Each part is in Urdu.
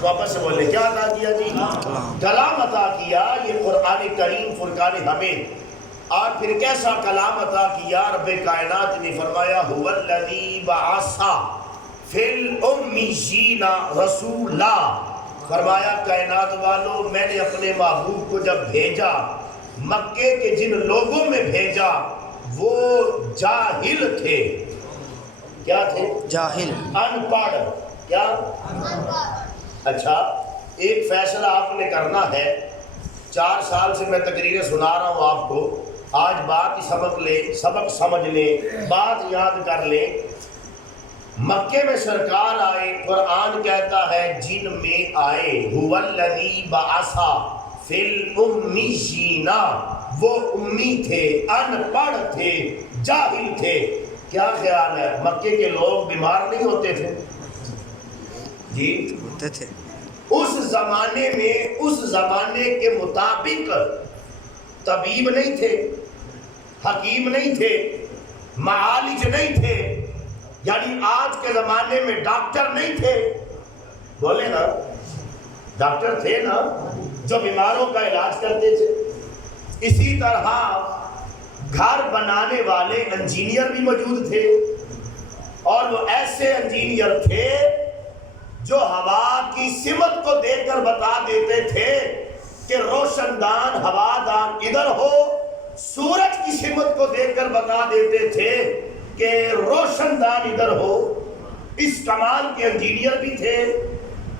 واپس سے بولے کیا عطا کیا جی؟ کلام عطا کیا، یہ قرآن کریم فرقان حمید۔ اور پھر کیسا کلام عطا کیا؟ رب کائنات نے فرمایا هو الذی بعث فی الامیین رسولا، فرمایا کائنات والو میں نے اپنے محبوب کو جب بھیجا، مکے کے جن لوگوں میں بھیجا وہ جاہل تھے۔ کیا تھے؟ جاہل، ان پڑھ۔ کیا؟ اچھا، ایک فیصلہ آپ نے کرنا ہے۔ 4 سال سے میں تقریریں سنا رہا ہوں آپ کو، آج بات ہی سبق سمجھ لیں، بات یاد کر لیں۔ مکے میں سرکار آئے، قرآن کہتا ہے جن میں آئے، هو الذی بعث فی الامیین، وہ امی تھے، ان پڑھ تھے، جاہل تھے۔ کیا خیال ہے مکے کے لوگ بیمار نہیں ہوتے تھے؟ جی ہوتے تھے۔ اس زمانے میں، اس زمانے کے مطابق طبیب نہیں تھے، حکیم نہیں تھے، معالج نہیں تھے، یعنی آج کے زمانے میں ڈاکٹر نہیں تھے۔ بولے نا، ڈاکٹر تھے نا جو بیماروں کا علاج کرتے تھے۔ اسی طرح گھر بنانے والے انجینئر بھی موجود تھے، اور وہ ایسے انجینئر تھے جو ہوا کی سمت کو دیکھ کر بتا دیتے تھے کہ روشن دان ہوادان ادھر ہو، سورج کی سمت کو دیکھ کر بتا دیتے تھے کہ روشن دان ادھر ہو۔ اس کمال کے انجینئر بھی تھے،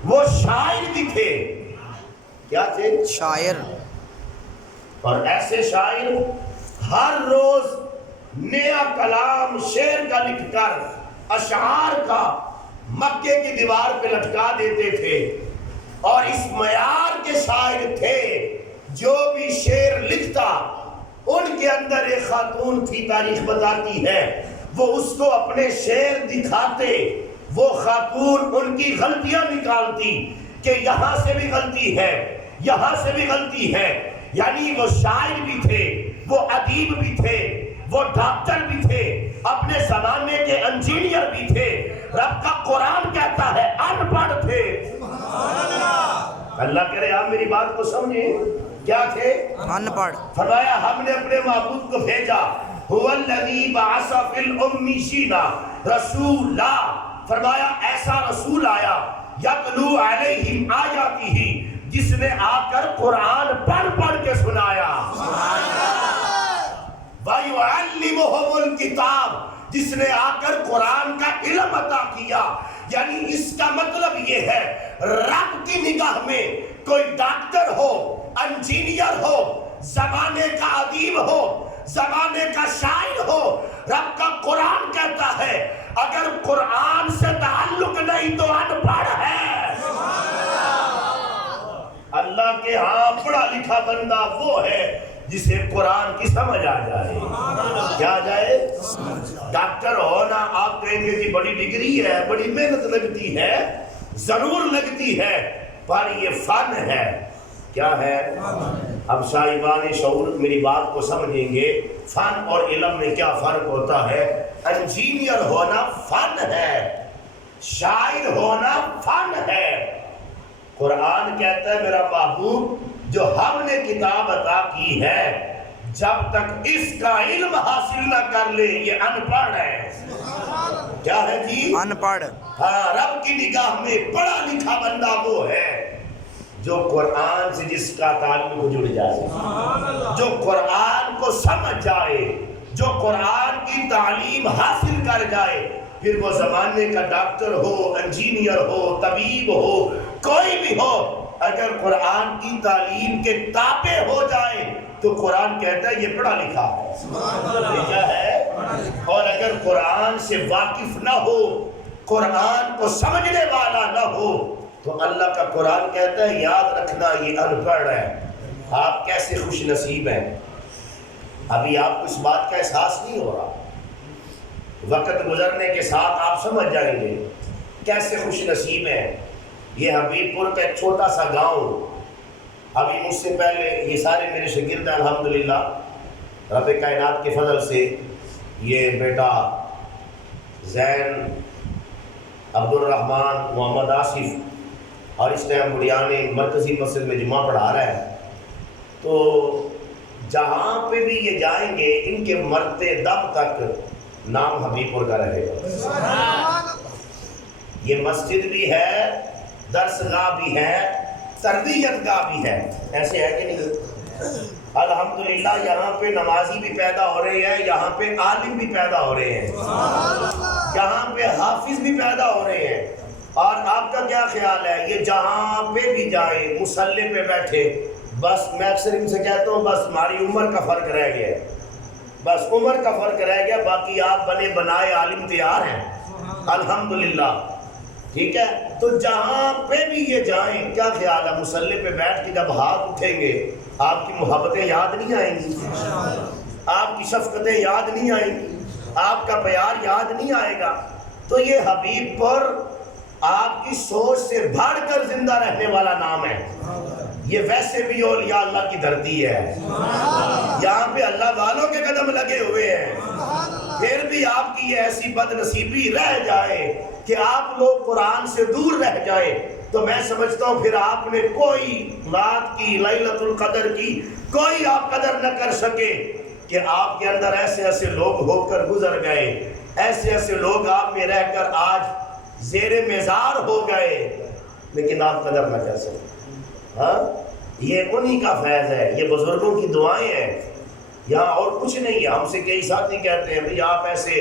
وہ شاعر بھی تھے۔ کیا تھے؟ شاعر۔ اور ایسے شاعر ہر روز نیا کلام شعر کا لکھ کر، اشعار کا مکے کی دیوار پہ لٹکا دیتے تھے۔ اور اس معیار کے شاعر تھے، جو بھی شعر لکھتا ان کے اندر ایک خاتون تھی، تاریخ بتاتی ہے، وہ اس کو اپنے شعر دکھاتے، وہ خاتون ان کی غلطیاں نکالتی کہ یہاں سے بھی غلطی ہے، یہاں سے بھی غلطی ہے۔ یعنی وہ شاعر بھی تھے، وہ ادیب بھی تھے، وہ ڈاکٹر بھی تھے، اپنے زمانے کے انجینئر بھی تھے۔ رب کا قرآن کہتا ہے ان پڑھ تھے۔ اللہ کہہ رہے آپ میری بات کو سمجھیں، کیا تھے؟ ان پڑھ۔ فرمایا ہم نے اپنے معبود کو بھیجا، هو الذی بعث فی الامیین رسولا، فرمایا ایسا رسول آیا، یتلو علیہم آیاتہ، جس نے آ کر قرآن پڑھ پڑھ کے سنایا، وَيُعَلِّمُهُمُ الْكِتَابَ، جس نے آ کر قرآن کا علم عطا کیا۔ یعنی اس کا مطلب یہ ہے رب کی نگاہ میں کوئی ڈاکٹر ہو، انجینئر ہو، زمانے کا ادیب ہو، زمانے کا شاعر ہو، رب کا قرآن کہتا ہے اگر قرآن سے تعلق نہیں تو ان پڑھ ہے۔ اللہ کے ہاں پڑھا لکھا بندہ وہ ہے جسے قرآن کی سمجھ آ جائے۔ کیا آ جائے؟ ڈاکٹر ہونا آپ کہیں گے کہ بڑی ڈگری ہے، بڑی محنت لگتی ہے، ضرور لگتی ہے، پر یہ فن ہے۔ کیا ہے؟ اب صاحبان شعور میری بات کو سمجھیں گے، فن اور علم میں کیا فرق ہوتا ہے۔ انجینئر ہونا فن ہے، شاعر ہونا فن ہے۔ قرآن کہتا ہے میرا محبوب جو ہم نے کتاب عطا کی ہے، جب تک اس کا علم حاصل نہ کر لے یہ ان پڑھ ہے۔ کیا ہے جی؟ ان پڑھ۔ ہاں، رب کی نگاہ میں پڑھا لکھا بندہ وہ ہے جو قرآن سے جس کا تعلق جڑ جائے، جو قرآن کو سمجھ جائے، جو قرآن کی تعلیم حاصل کر جائے۔ پھر وہ زمانے کا ڈاکٹر ہو، انجینئر ہو، طبیب ہو، کوئی بھی ہو، اگر قرآن کی تعلیم کے تابع ہو جائے تو قرآن کہتا ہے یہ پڑھا لکھا ہے۔ یہ کیا ہے؟ اور اگر قرآن سے واقف نہ ہو، قرآن کو سمجھنے والا نہ ہو، تو اللہ کا قرآن کہتا ہے یاد رکھنا یہ ان پڑھ ہے۔ آپ کیسے خوش نصیب ہیں، ابھی آپ کو اس بات کا احساس نہیں ہو رہا، وقت گزرنے کے ساتھ آپ سمجھ جائیں گے کیسے خوش نصیب ہیں۔ یہ حبیب پور کا ایک چھوٹا سا گاؤں، ابھی مجھ سے پہلے یہ سارے میرے شاگرد ہیں الحمدللہ، رب کائنات کے فضل سے۔ یہ بیٹا زین، عبد الرحمن، محمد آصف اور اس ٹائم بڑیانے مرکزی مسجد میں جمعہ پڑھا رہا ہے، تو جہاں پہ بھی یہ جائیں گے ان کے مرتے دم تک نام حبیب پور کا رہے گا۔ یہ مسجد بھی ہے، درسگاہ بھی ہے، تربیت گاہ بھی ہے، ایسے ہے کہ نہیں؟ الحمدللہ یہاں پہ نمازی بھی پیدا ہو رہے ہیں، یہاں پہ عالم بھی پیدا ہو رہے ہیں، یہاں پہ حافظ بھی پیدا ہو رہے ہیں۔ اور آپ کا کیا خیال ہے، یہ جہاں پہ بھی جائیں مصلی پہ بیٹھے، بس میں اکثر ان سے کہتا ہوں بس ہماری عمر کا فرق رہ گیا ہے، بس عمر کا فرق رہ گیا، باقی آپ بنے بنائے عالم تیار ہیں الحمدللہ، ٹھیک ہے؟ تو جہاں پہ بھی یہ جائیں، کیا خیال ہے مصلی پہ بیٹھ کے جب ہاتھ اٹھیں گے آپ کی محبتیں یاد نہیں آئیں گی، آپ کی شفقتیں یاد نہیں آئیں گی، آپ کا پیار یاد نہیں آئے گا؟ تو یہ حبیب پر آپ کی سوچ سے بڑھ کر زندہ رہنے والا نام ہے۔ یہ ویسے بھی اولیاء اللہ کی دھرتی ہے، یہاں پہ اللہ والوں کے قدم لگے ہوئے ہیں، پھر بھی آپ کی یہ ایسی بد نصیبی رہ جائے کہ آپ لوگ قرآن سے دور رہ جائیں، تو میں سمجھتا ہوں پھر آپ نے کوئی رات کی لیلۃ القدر کی کوئی آپ قدر نہ کر سکے کہ آپ کے اندر ایسے ایسے لوگ ہو کر گزر گئے، ایسے ایسے لوگ آپ میں رہ کر آج زیر مزار ہو گئے، لیکن آپ قدر نہ کر سکے۔ ہاں، یہ انہی کا فیض ہے، یہ بزرگوں کی دعائیں ہیں، یہاں اور کچھ نہیں ہے۔ ہم سے کئی ساتھی کہتے ہیں بھئی آپ ایسے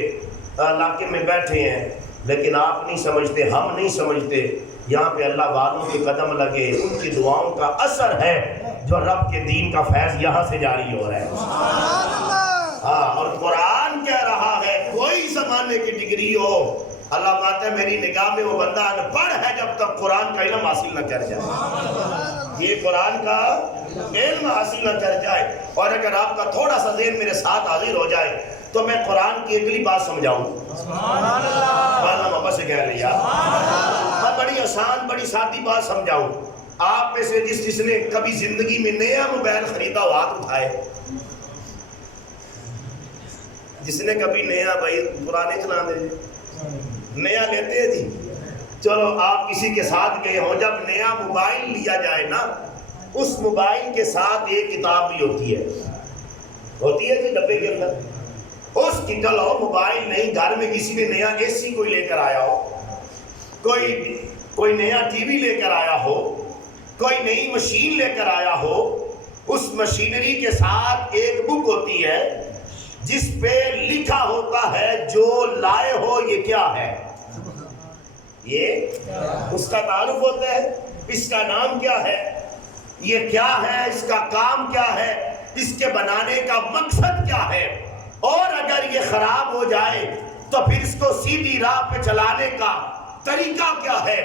علاقے میں بیٹھے ہیں، لیکن آپ نہیں سمجھتے، ہم نہیں سمجھتے، یہاں پہ اللہ والوں کے قدم لگے، ان کی دعاؤں کا اثر ہے جو رب کے دین کا فیض یہاں سے جاری ہو رہا ہے۔ ہاں، اور قرآن کہہ رہا ہے کوئی زمانے کی ڈگری ہو، اللہ بات ہے میری نگاہ میں وہ بندہ ان پڑھ ہے جب تک قرآن کا علم حاصل نہ کر جائے، یہ قرآن کا علم حاصل نہ کر جائے۔ اور اگر آپ کا تھوڑا سا ذہن میرے ساتھ حاضر ہو جائے تو میں قرآن کی اگلی بات سمجھاؤں، بس کہہ لیا، میں بڑی آسان بڑی سادی بات سمجھاؤں۔ آپ میں سے جس نے کبھی زندگی میں نیا موبائل خریدا ہو ہاتھ اٹھائے، جس نے کبھی نیا، بھائی پرانے چلا دے، نیا لیتے ہیں جی، چلو آپ کسی کے ساتھ گئے ہو، جب نیا موبائل لیا جائے نا، اس موبائل کے ساتھ ایک کتاب بھی ہوتی ہے جی ڈبے کے اندر، اس کی چلو موبائل نہیں، گھر میں کسی نے نیا اے سی کوئی لے کر آیا ہو، کوئی نیا ٹی وی لے کر آیا ہو، کوئی نئی مشین لے کر آیا ہو، اس مشینری کے ساتھ ایک بک ہوتی ہے جس پہ لکھا ہوتا ہے جو لائے ہو یہ کیا ہے، یہ اس کا تعارف ہوتا ہے، اس کا نام کیا ہے، یہ کیا ہے، اس کا کام کیا ہے، اس کے بنانے کا مقصد کیا ہے، اور اگر یہ خراب ہو جائے تو پھر اس کو سیدھی راہ پہ چلانے کا طریقہ کیا ہے۔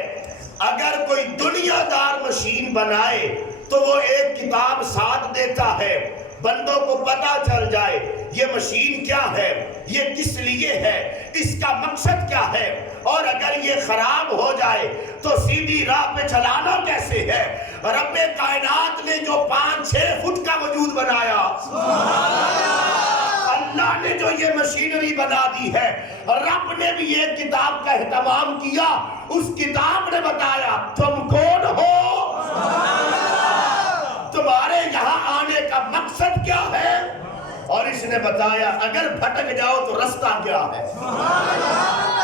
اگر کوئی دنیا دار مشین بنائے تو وہ ایک کتاب ساتھ دیتا ہے، بندوں کو پتا چل جائے یہ مشین کیا ہے، یہ کس لیے ہے، اس کا مقصد کیا ہے، اور اگر یہ خراب ہو جائے تو سیدھی راہ پہ چلانا کیسے ہے۔ رب کائنات نے جو 5-6 فٹ کا وجود بنایا، اللہ نے جو یہ مشینری بنا دی ہے، رب نے بھی ایک کتاب کا اہتمام کیا، اس کتاب نے بتایا تم کون ہو، تمہارے یہاں آنے کا مقصد کیا ہے، اور اس نے بتایا اگر بھٹک جاؤ تو رستہ کیا ہے۔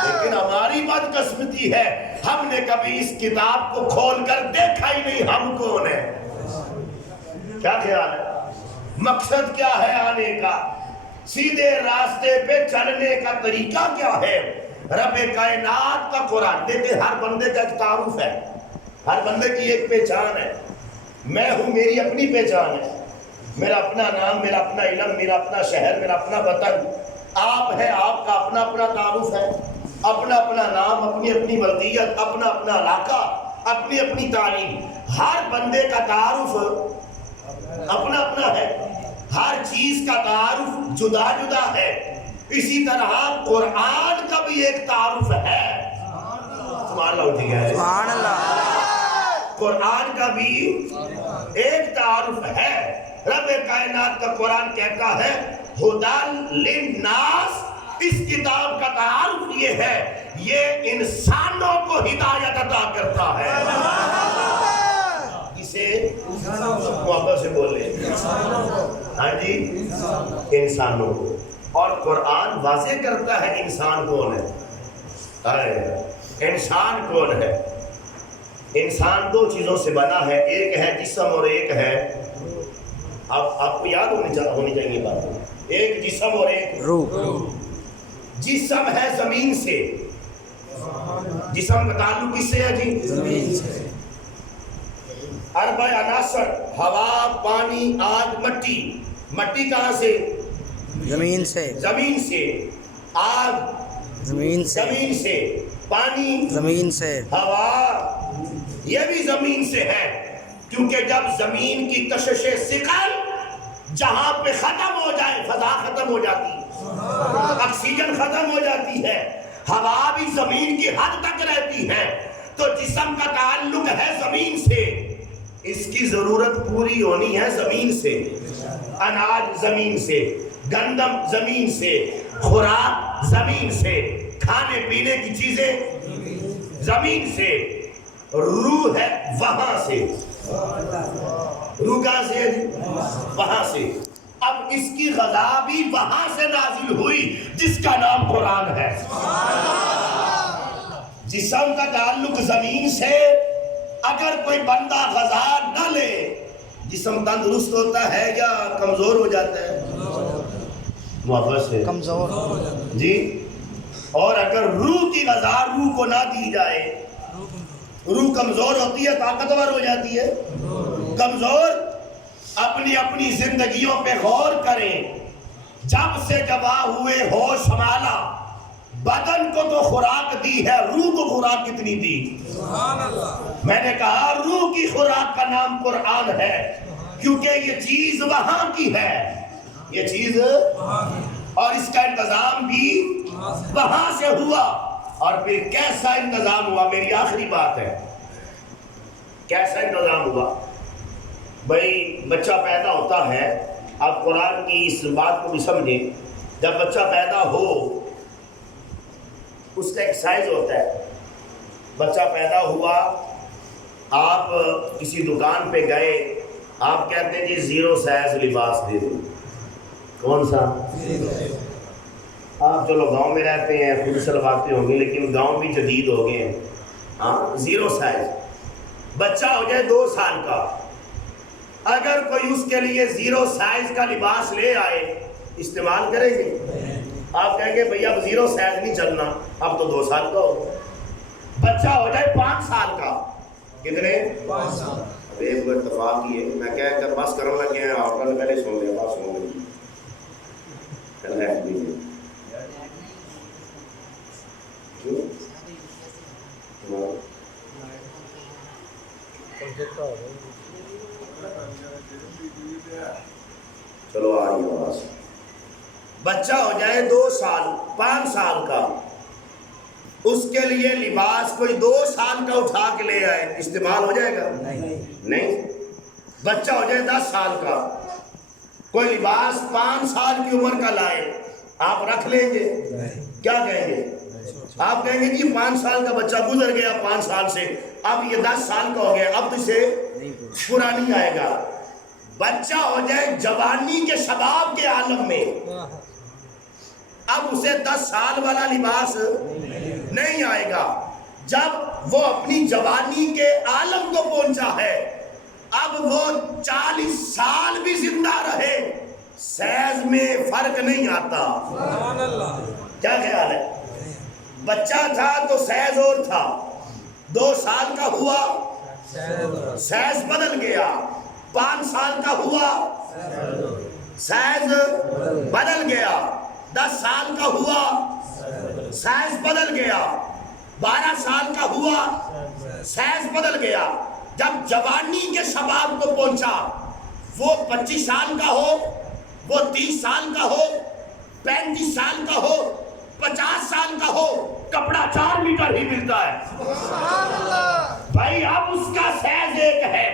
لیکن ہماری بدقسمتی ہے ہم نے کبھی اس کتاب کو کھول کر دیکھا ہی نہیں ہم کون ہیں۔ کیا خیال ہے، مقصد کیا ہے آنے کا، سیدھے راستے پہ چلنے کا طریقہ کیا ہے۔ رب کائنات کا قرآن دیکھیں، ہر بندے کا ایک تعارف ہے، ہر بندے کی ایک پہچان ہے۔ میں ہوں، میری اپنی پہچان ہے، میرا اپنا نام، میرا اپنا علم، میرا اپنا شہر، میرا اپنا وطن۔ آپ ہے، آپ کا اپنا اپنا تعارف ہے، اپنا اپنا نام، اپنی اپنی بلدیت، اپنا اپنا علاقہ، اپنی اپنی تعلیم۔ ہر بندے کا تعارف اپنا اپنا ہے، ہر چیز کا تعارف جدا جدا ہے۔ اسی طرح قرآن کا بھی ایک تعارف ہے۔ سبحان اللہ اٹھی گئے، سبحان اللہ۔ قرآن کا بھی ایک تعارف ہے۔ رب کائنات کا قرآن کہتا ہے ہدی للناس، اس کتاب کا تعارف یہ ہے، یہ انسانوں کو ہدایت عطا کرتا ہے۔ محبت سے بولے ہاں جی انسانوں کو. اور قرآن واضح کرتا ہے انسان کون ہے. انسان کون ہے؟ انسان دو چیزوں سے بنا ہے، ایک ہے جسم اور ایک ہے، آپ کو یاد ہونی چاہیے بات، ایک جسم اور ایک روح. جسم ہے زمین سے، جسم کا تعلق کس سے ہے جی؟ زمین سے. اربع عناصر، ہوا، پانی، آگ، مٹی. مٹی کہاں سے؟ زمین سے. زمین سے. آگ زمین سے. زمین سے. پانی زمین سے. ہوا یہ بھی زمین سے ہے، کیونکہ جب زمین کی کشش ثقل جہاں پہ ختم ہو جائے فضا ختم ہو جاتی ہے، آکسیجن ختم ہو جاتی ہے، ہوا بھی زمین کی حد تک رہتی ہے. تو جسم کا تعلق ہے زمین سے، اس کی ضرورت پوری ہونی ہے زمین سے. اناج زمین سے، گندم زمین سے، خوراک زمین سے، کھانے پینے کی چیزیں زمین سے. روح ہے وہاں سے. روح کہاں سے ہے؟ وہاں سے. اب اس کی غذا بھی وہاں سے نازل ہوئی جس کا نام قرآن ہے. جسم کا تعلق زمین سے. اگر کوئی بندہ غذا نہ لے جسم تندرست ہوتا ہے یا کمزور ہو جاتا ہے؟ محبت سے کمزور جی. اور اگر روح کی غذا روح کو نہ دی جائے، روح کمزور ہوتی ہے، طاقتور ہو جاتی ہے کمزور. اپنی اپنی زندگیوں پہ غور کریں. جب سے جب ہوئے ہوش سنبھالا، بدن کو تو خوراک دی ہے، روح کو خوراک کتنی دی؟ میں نے کہا روح کی خوراک کا نام قرآن ہے، کیونکہ یہ چیز وہاں کی ہے. یہ چیز اور اس کا انتظام بھی وہاں سے ہوا. اور پھر کیسا انتظام ہوا؟ میری آخری بات ہے. کیسا انتظام ہوا؟ بھائی بچہ پیدا ہوتا ہے، آپ قرآن کی اس بات کو بھی سمجھیں. جب بچہ پیدا ہو اس کا ایک سائز ہوتا ہے. بچہ پیدا ہوا، آپ کسی دکان پہ گئے، آپ کہتے ہیں جی 0 سائز لباس دے دیں. کون سا؟ آپ چلو گاؤں میں رہتے ہیں خود سلواتے ہوں گے، لیکن گاؤں بھی جدید ہو گئے ہیں. ہاں 0 سائز. بچہ ہو جائے 2 سال کا، اگر کوئی اس کے لیے 0 سائز کا لباس لے آئے استعمال کریں گے؟ آپ کہیں گے بھئی اب 0 سائز نہیں چلنا، اب تو 2 سال کا ہو. بچہ ہو جائے 5 سال کا، کتنے؟ 5 سال. اب ایک وہ اتفاق ہی ہے، میں کہہ کر بس کرنے لگے ہیں، آپ نے پہلے سن لیا، بس سن لیا. چلو آ گئی آواز. بچہ ہو جائے 2 سال 5 سال کا، اس کے لیے لباس کوئی 2 سال کا اٹھا کے لے آئے، استعمال ہو جائے گا؟ نہیں. بچہ ہو جائے 10 سال کا، کوئی لباس 5 سال کی عمر کا لائے، آپ رکھ لیں گے؟ کیا کہیں گے؟ آپ کہیں گے جی 5 سال کا بچہ گزر گیا 5 سال سے، اب یہ 10 سال کا ہو گیا، اب اسے پورا نہیں آئے گا. بچہ ہو جائے جوانی کے شباب کے عالم میں، اب اسے 10 سال والا لباس نہیں آئے گا. جب وہ اپنی جوانی کے عالم کو پہنچا ہے، اب وہ 40 سال بھی زندہ رہے، سیز میں فرق نہیں آتا. کیا خیال ہے؟ بچہ تھا تو سیز اور تھا، 2 سال کا ہوا سیز بدل گیا، 5 سال کا ہوا سیز بدل گیا، 10 سال کا ہوا سیز بدل گیا، 12 سال کا ہوا سیز بدل گیا. جب جوانی کے شباب کو پہنچا، وہ 25 سال کا ہو، وہ 30 سال کا ہو، 35 سال کا ہو، 50 سال کا ہو، کپڑا 4 میٹر ہی ملتا ہے. بھائی اب اس کا سیز ایک ہے.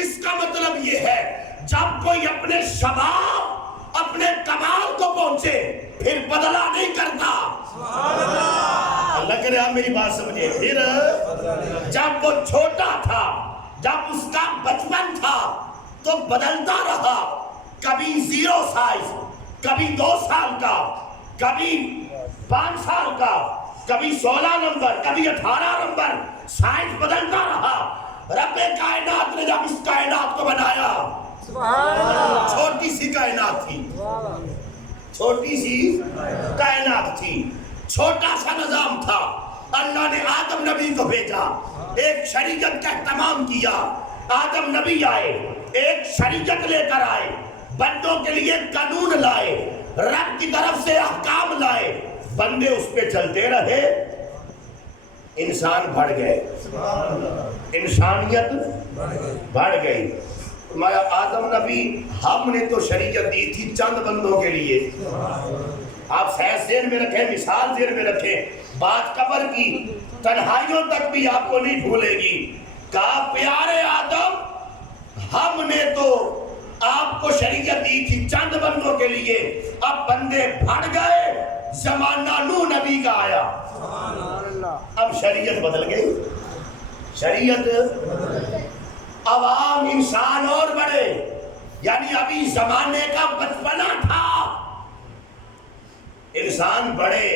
اس کا مطلب یہ ہے جب کوئی اپنے شباب اپنے کمال کو پہنچے پھر بدلا نہیں کرتا. اللہ کرے آپ میری بات سمجھے. پھر جب وہ چھوٹا تھا، جب اس کا بچپن تھا، تو بدلتا رہا، کبھی 0 سائز، کبھی 2 سال کا، کبھی 5 سال کا، کبھی 16 نمبر، کبھی 18 نمبر، سائز بدلتا رہا۔ رب کائنات نے جب اس کائنات کو بنایا، چھوٹی سی کائنات تھی، چھوٹی سی کائنات تھی، چھوٹا سا نظام تھا۔ اللہ نے آدم نبی کو بھیجا، ایک شریعت کا اہتمام کیا۔ آدم نبی آئے، ایک شریعت لے کر آئے، بندوں کے لیے قانون لائے، رب کی طرف سے احکام لائے، بندے اس پہ چلتے رہے، انسان بڑھ گئے، انسانیت بڑھ گئی۔ آدم نبی، ہم نے تو شریعت دی تھی چند بندوں کے لیے، آپ سیز ذہن میں رکھیں، مثال ذہن میں رکھیں، بات قبر کی تنہائیوں تک بھی آپ کو نہیں بھولے گی۔ کہا پیارے آدم، ہم نے تو آپ کو شریعت دی تھی چند بندوں کے لیے، اب بندے بڑھ گئے، زمانہ نوح نبی کا آیا، اب شریعت بدل گئی، شریعت عوام انسان اور بڑھے، یعنی ابھی زمانے کا بچپنا تھا، انسان بڑھے،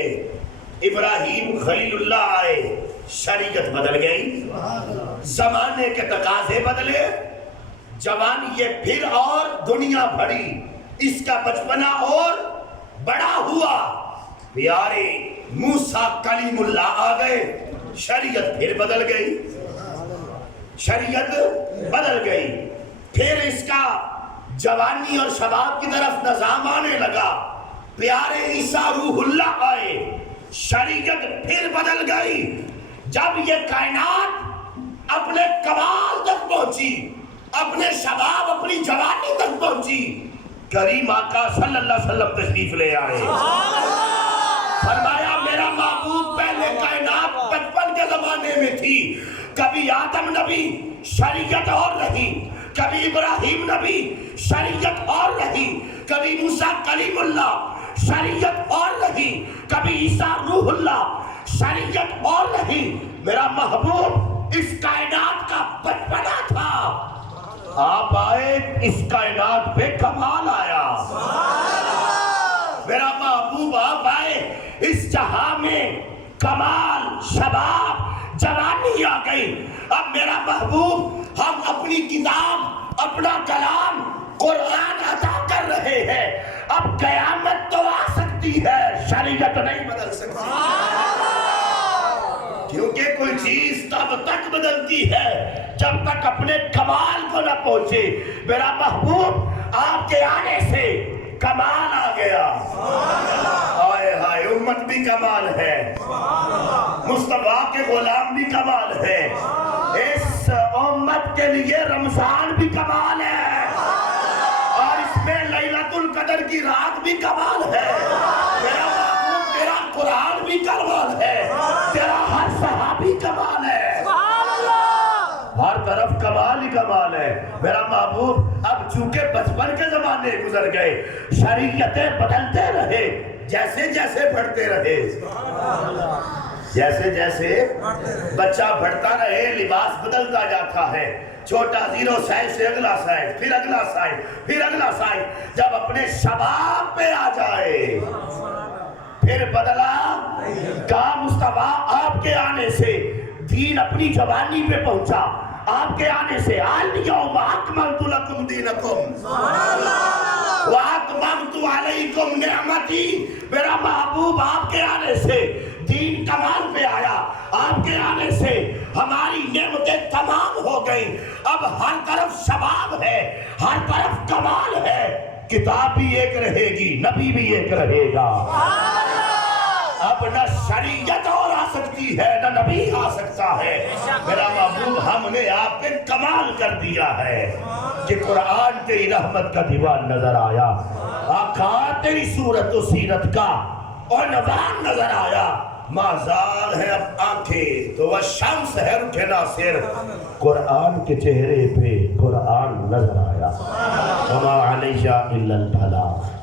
ابراہیم خلیل اللہ آئے، شریعت بدل گئی، زمانے کے تقاضے بدلے، جوانی یہ پھر اور دنیا بڑھی، اس کا بچپنا اور بڑا ہوا، پیارے موسیٰ کلیم اللہ آ گئے، شریعت پھر بدل گئی، شریعت بدل گئی، پھر اس کا جوانی اور شباب کی طرف نظام آنے لگا، پیارے عیسیٰ روح اللہ آئے، شریعت پھر بدل گئی۔ جب یہ کائنات اپنے کمال تک پہنچی، اپنے شباب، اپنی جوانی تک پہنچی، کریم آقا صلی اللہ علیہ وسلم تشریف لے آئے، فرمایا میرا محبوب پہلے کائنات بچپن کے زمانے میں تھی، کبھی آدم نبی شریعت اور رہی، کبھی ابراہیم نبی شریعت اور رہی، کبھی موسیٰ کلیم اللہ شریعت اور رہی، کبھی عیسیٰ روح اللہ شریعت اور رہی۔ میرا محبوب اس کائنات کا بچپنا تھا، آپ آئے، اس کائنات پہ کمال آیا، میرا محبوب آپ آئے، اس جہاں میں کمال، شباب، جوانی آ گئی۔ اب میرا محبوب ہم اپنی کتاب، اپنا کلام قرآن عطا کر رہے ہیں، اب قیامت تو آ سکتی ہے، شریعت نہیں بدل سکتی، کیونکہ کوئی چیز تب تک بدلتی ہے جب تک اپنے کمال کو نہ پہنچے۔ میرا محبوب آپ کے آنے سے کمال آ گیا، آئے ہائے، امت بھی کمال ہے، مصطفیٰ کے غلام بھی کمال ہے، اس امت کے لیے رمضان بھی کمال ہے، اور اس میں لیلۃ القدر کی رات بھی کمال ہے۔ میرا محبوب تیرا قرآن بھی کمال ہے، تیرا ہر صحابی کمال ہے، ہر طرف کمال ہی کمال ہے۔ میرا محبوب اب چونکہ بچپن کے زمانے گزر گئے، شریعتیں بدلتے رہے، جیسے جیسے بڑھتے رہے، جیسے جیسے بچہ بڑھتا رہے، لباس بدلتا جاتا ہے، چھوٹا 0 سائز سے اگلا سائز، پھر اگلا سائز، پھر اگلا سائز، جب اپنے شباب پہ آ جائے پھر بدلا۔ کہا مصطفیٰ آپ کے آنے سے دین اپنی جوانی پہ پہنچا، آپ کے آنے سے الیوم اکملت لکم دینکم واتممت علیکم نعمتی۔ میرا محبوب آپ کے آنے سے دین کمال پہ آیا، آپ کے آنے سے ہماری نعمتیں تمام ہو گئیں، اب ہر طرف شباب ہے، ہر طرف کمال ہے، کتاب بھی ایک رہے گی، نبی بھی ایک رہے گا، اب نہ شریعت اور آ سکتی ہے نہ نبی آ سکتا ہے۔ میرا محبوب ہم نے آپ پہ کمال کر دیا ہے کہ قرآن تیری رحمت کا دیوان نظر آیا، آقا تیری صورت و سیرت کا عنوان نظر آیا، مازال ہے اب آنکھیں تو وہ شمس ہے رکھے ناصر، قرآن کے چہرے پہ قرآن نظر آیا، وما علیہ الا البلاغ۔